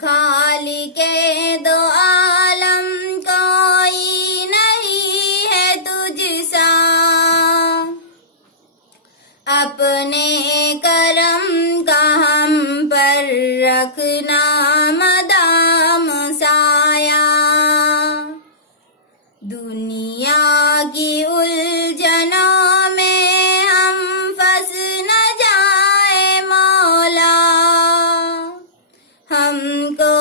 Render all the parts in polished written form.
खालिके दो आलम कोई नहीं है तुझसा, अपने करम का हम पर रखना मदाम साया। दुनिया की उलझनों में हम फंस न जाए मौला, हमको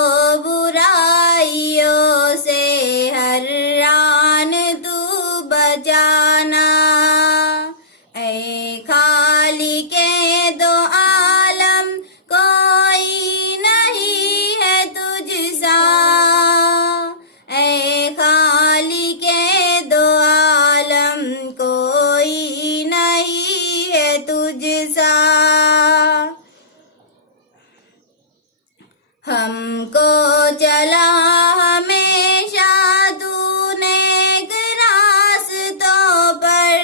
बुराइयों से हर रान तू बचाना। ऐ खालिके दो आलम कोई नहीं है तुझसा, ऐ खालिके दो आलम कोई नहीं है तुझसा। हमको चला हमेशा तूने एक रास्तों पर,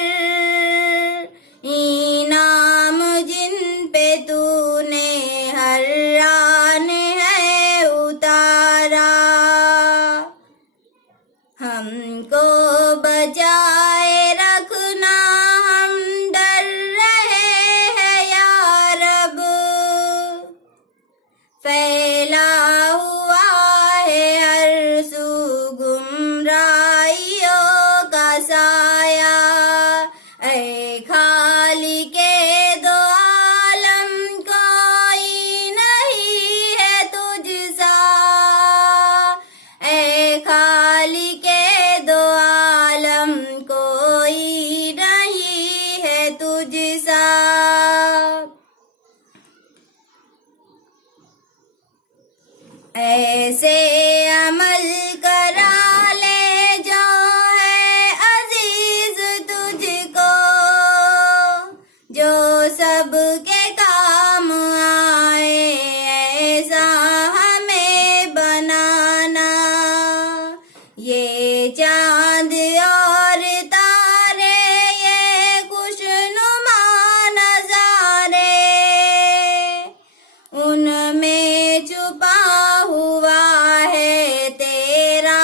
इनाम जिन पे तूने हर रान है उतारा। हमको बचाए रखना, हम डर रहे हैं या रब, फैला हुआ है हर सू गुमराहियों का साया। ऐ खालिके दो आलम कोई नहीं है तुझसा, ऐ खालिके दो आलम कोई नहीं है तुझसा। ऐसे अमल करा ले जो है अजीज तुझको, जो सबके काम आए ऐसा हमें बनाना। ये चांद और तारे ये खुशनुमा नजारे, उनमें छुपा हुआ है तेरा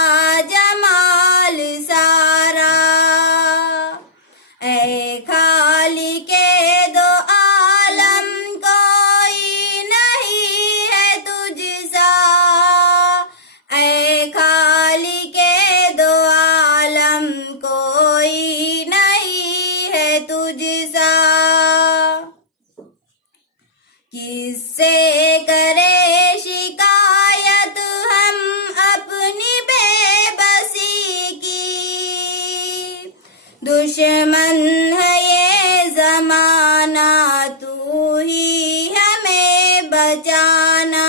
जमाल सारा। ऐ खालिके दो आलम कोई नहीं है तुझसा, ऐ खालिके दो आलम कोई नहीं है तुझसा। किससे करे शिकायत हम अपनी बेबसी की, दुश्मन है ये जमाना तू ही हमें बचाना।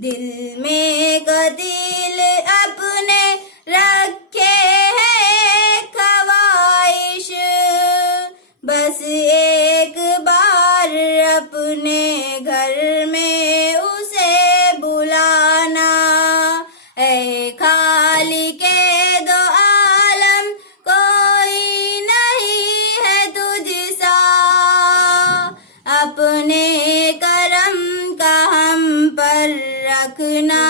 दिल में कतिल अपने रखे है ख्वाहिश, बस एक बार अपने घर में उसे बुलाना। ऐ खालिके दो आलम कोई नहीं है तुझसा, अपने करम का हम पर रखना